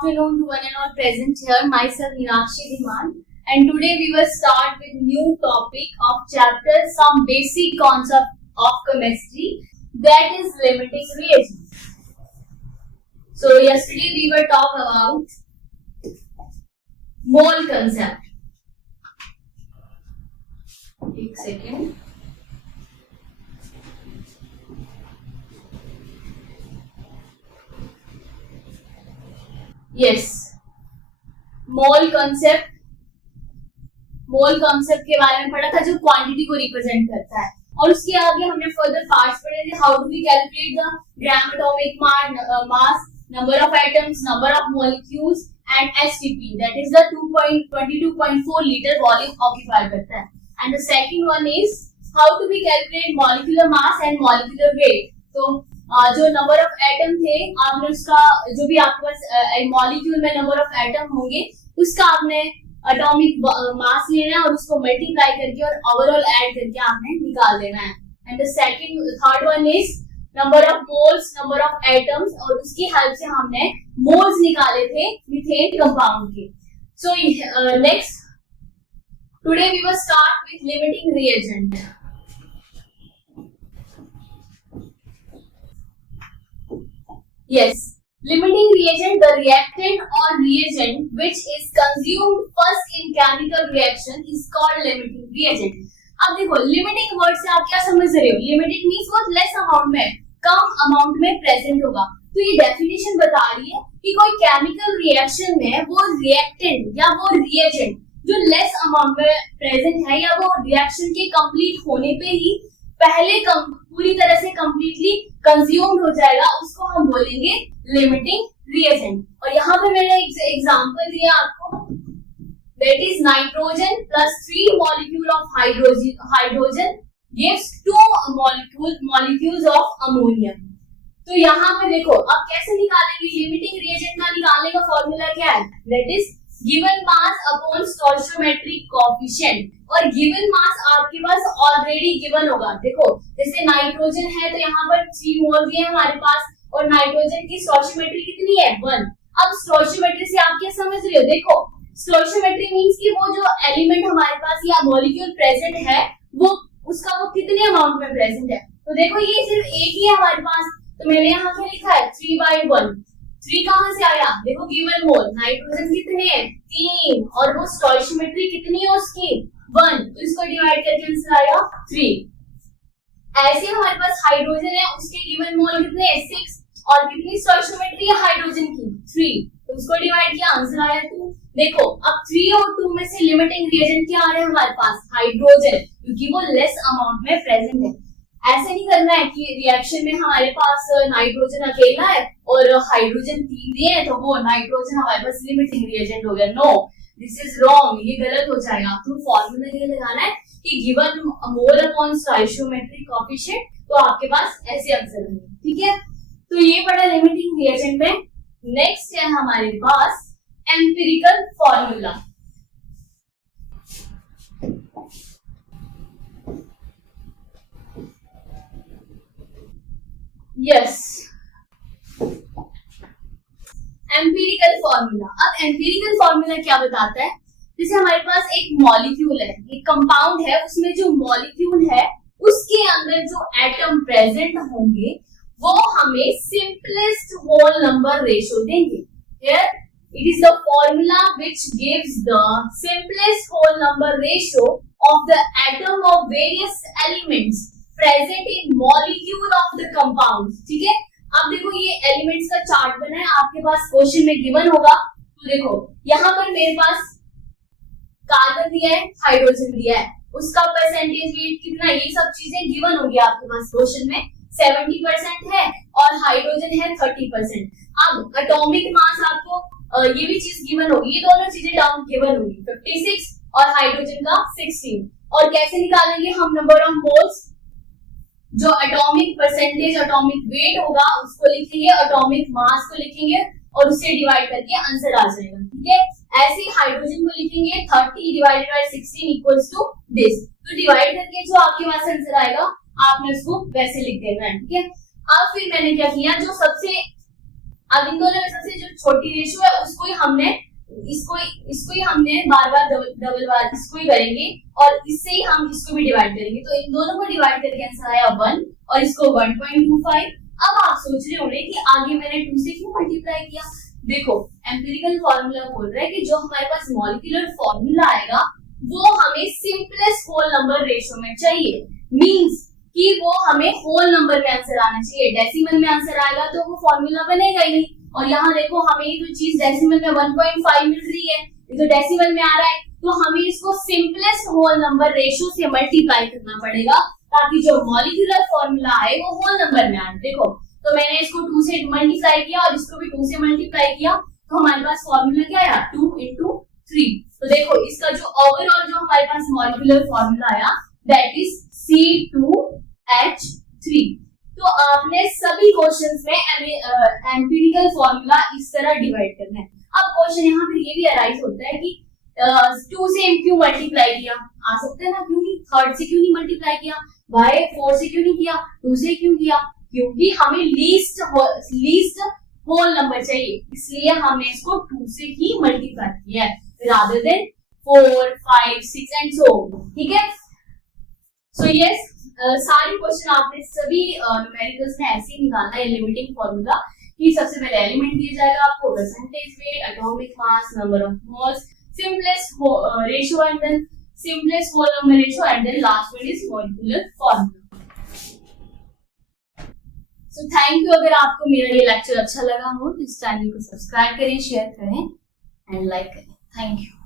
afternoon to one and all present here. Myself Meenakshi Dhiman, and today we will start with new topic of chapter some basic concept of chemistry, that is limiting reagents. So yesterday we were talking about mole concept. एक second. Yes, mole concept के बारे में पढ़ा था, जो quantity को represent करता है। और उसके आगे हमने फर्दर पार्ट्स पढ़े थे। How do we calculate the gram atomic mass, number of atoms, number of molecules and STP, that is the 22.4 litre volume occupy करता है। And the second one is how do we calculate molecular mass and molecular weight. तो जो number of atom थे, आपने उसका जो भी आपके पास मॉलिक्यूल में नंबर ऑफ एटम होंगे उसका आपने एटॉमिक मास लेना है और उसको मल्टीप्लाई करके और ओवरऑल ऐड करके आपने निकाल देना है। And the third one is number of moles, number of atoms, और उसकी हेल्प से हमने मोल्स निकाले थे मीथेन कंपाउंड के। So next today we will start with limiting reagent. Yes, limiting reagent, the reactant or reagent which is consumed first in chemical reaction is called limiting reagent. अब देखो, limiting word से आप क्या समझ रहे हो? Limiting means वो less amount में, कम amount में present होगा। तो ये definition बता रही है कि कोई chemical reaction में वो reactant या वो reagent जो less amount में present है या वो reaction के complete होने पे ही पहले पूरी तरह से कंप्लीटली कंज्यूम्ड हो जाएगा, उसको हम बोलेंगे लिमिटिंग रिएजेंट। और यहाँ पे मैंने एग्जांपल दिया आपको, that is nitrogen plus 3 molecule of hydrogen gives 2 molecules of ammonia. तो यहाँ पे देखो, अब कैसे निकालेंगे लिमिटिंग रिएजेंट का? निकालने का फॉर्मूला क्या है? That is given mass upon stoichiometric coefficient. और गिवन मास आपके पास ऑलरेडी गिवन होगा। देखो, जैसे नाइट्रोजन है तो यहाँ पर 3 मोल दिए हमारे पास, और नाइट्रोजन की स्टोइचियोमेट्री कितनी है? 1। अब स्टोइचियोमेट्री से आप क्या समझ रहे हो? देखो, स्टोइचियोमेट्री मींस कि वो जो एलिमेंट हमारे पास या मॉलिक्यूल प्रेजेंट है वो कितने अमाउंट में प्रेजेंट है। तो देखो, ये सिर्फ एक ही है हमारे पास, तो मैंने यहाँ क्या लिखा है? 3/1। 3 कहां से आया? देखो, गिवन मोल नाइट्रोजन कितने हैं? 3, और वो स्टोइचियोमेट्री कितनी है उसकी? 1। तो इसको डिवाइड करके आंसर आया 3। ऐसे हमारे पास हाइड्रोजन है, उसके गिवन मोल कितने हैं? 6, और कितनी स्टोइचियोमेट्री है हाइड्रोजन की? 3। तो उसको डिवाइड किया, आंसर आया 2। देखो, अब 3 और 2 में से लिमिटिंग रिएजेंट क्या आ रहा है हमारे पास? हाइड्रोजन, क्योंकि वो लेस अमाउंट में प्रेजेंट है। ऐसे नहीं करना है कि रिएक्शन में हमारे पास नाइट्रोजन अकेला है और हाइड्रोजन 3 दिए हैं तो वो नाइट्रोजन हमारे पास लिमिटिंग रिएजेंट हो गया। नो, दिस इज रॉन्ग, ये गलत हो जाएगा। तो फॉर्मूला ये लगाना है कि given mole upon stoichiometric coefficient, तो आपके पास ऐसे आंसर होंगे। ठीक है, तो ये पड़ा लिमिटिंग रिएजेंट में। नेक्स्ट है हमारे पास empirical formula. Yes, empirical formula. अब एम्पिरिकल फॉर्मूला क्या बताता है? जैसे हमारे पास एक मॉलिक्यूल है, एक कंपाउंड है, उसमें जो मॉलिक्यूल है उसके अंदर जो एटम प्रेजेंट होंगे वो हमें सिंपलेस्ट होल नंबर रेशियो देंगे। Here it is the formula which gives the simplest whole number ratio of the atom of various elements present in molecule of the compound. ठीक है, अब देखो, ये एलिमेंट्स का चार्ट बना है आपके पास, क्वेश्चन में गिवन होगा। तो देखो, यहाँ पर मेरे पास कार्बन दिया है, हाइड्रोजन दिया है, उसका परसेंटेज वेट कितना है, ये सब चीजें गिवन होगी आपके पास क्वेश्चन में। 70% है और हाइड्रोजन है 30%। अब एटॉमिक मास आपको ये भी चीज गिवन होगी, ये दोनों चीजें डाउन गिवन होगी, 56 और हाइड्रोजन का 16। और कैसे निकालेंगे हम नंबर ऑफ मोल्स? जो एटॉमिक परसेंटेज, एटॉमिक वेट होगा उसको लिखेंगे, एटॉमिक मास को लिखेंगे और उससे डिवाइड करके आंसर आ जाएगा। ठीक है, ऐसे हाइड्रोजन को लिखेंगे 30 divided by 16 equals to this. तो डिवाइड करके जो आपके पास आंसर आएगा आपने उसको वैसे लिख देना है। ठीक है, अब फिर मैंने क्या किया, जो सबसे अब इन दोनों में सबसे जो छोटी रेशियो है उसको ही हमने बार बार डबल बार इसको ही करेंगे और इससे ही हम इसको भी डिवाइड करेंगे। तो इन दोनों को डिवाइड करके आंसर आया 1 और इसको 1.25। अब आप सोच रहे होंगे कि आगे मैंने 2 से क्यों मल्टीप्लाई किया। देखो एम्पिरिकल फॉर्मूला बोल रहा है कि जो हमारे पास मॉलिक्यूलर फॉर्मूला आएगा वो हमें सिंपलेस्ट होल नंबर रेशियो में चाहिए, मींस कि वो हमें होल नंबर में आंसर आना चाहिए। डेसिमल में आंसर आएगा तो वो फॉर्मूला बनेगा ही नहीं। और यहाँ देखो हमें ये जो चीज डेसिमल में 1.5 मिल रही है, ये तो डेसिमल में आ रहा है, तो हमें इसको सिंपलेस्ट होल नंबर रेशियो से मल्टीप्लाई करना पड़ेगा ताकि जो मॉलिक्यूलर फॉर्मूला आए वो होल नंबर में आए। देखो तो मैंने इसको 2 से मल्टीप्लाई किया और इसको भी 2 से मल्टीप्लाई किया, तो हमारे पास फॉर्मूला क्या आया 2 into 3। तो देखो इसका जो ओवरऑल जो हमारे पास मॉलिक्यूलर फॉर्मूला आया दैट इज C2H3। तो आपने सभी क्वेश्चंस में एम्पिरिकल फॉर्मूला इस तरह डिवाइड करना है। अब क्वेश्चन यहाँ पर ये भी अराइज होता है कि 2 से क्यों मल्टीप्लाई किया, आ सकता है ना, क्यों नहीं, 3 से क्यों नहीं मल्टीप्लाई किया, भाई 4 से क्यों नहीं किया, 2 से क्यों किया, क्योंकि हमें लीस्ट होल नंबर चाहिए, इसलिए हमने इसको 2 से ही मल्टीप्लाई किया है रादर देन 4, 5, 6 एंड सो। ठीक है, सो यस सारे क्वेश्चन आपने सभी न्यूमेरिकल्स में ऐसे ही निकालना है। लिमिटिंग फॉर्मूला कि सबसे पहले एलिमेंट दिया जाएगा आपको, percentage wait, atomic mass, number of moles, simplest ratio and then simplest whole number ratio and then last one is molecular formula. So thank you। अगर आपको मेरा ये लेक्चर अच्छा लगा हो तो इस चैनल को सब्सक्राइब करें, शेयर करें एंड लाइक करें। Thank you.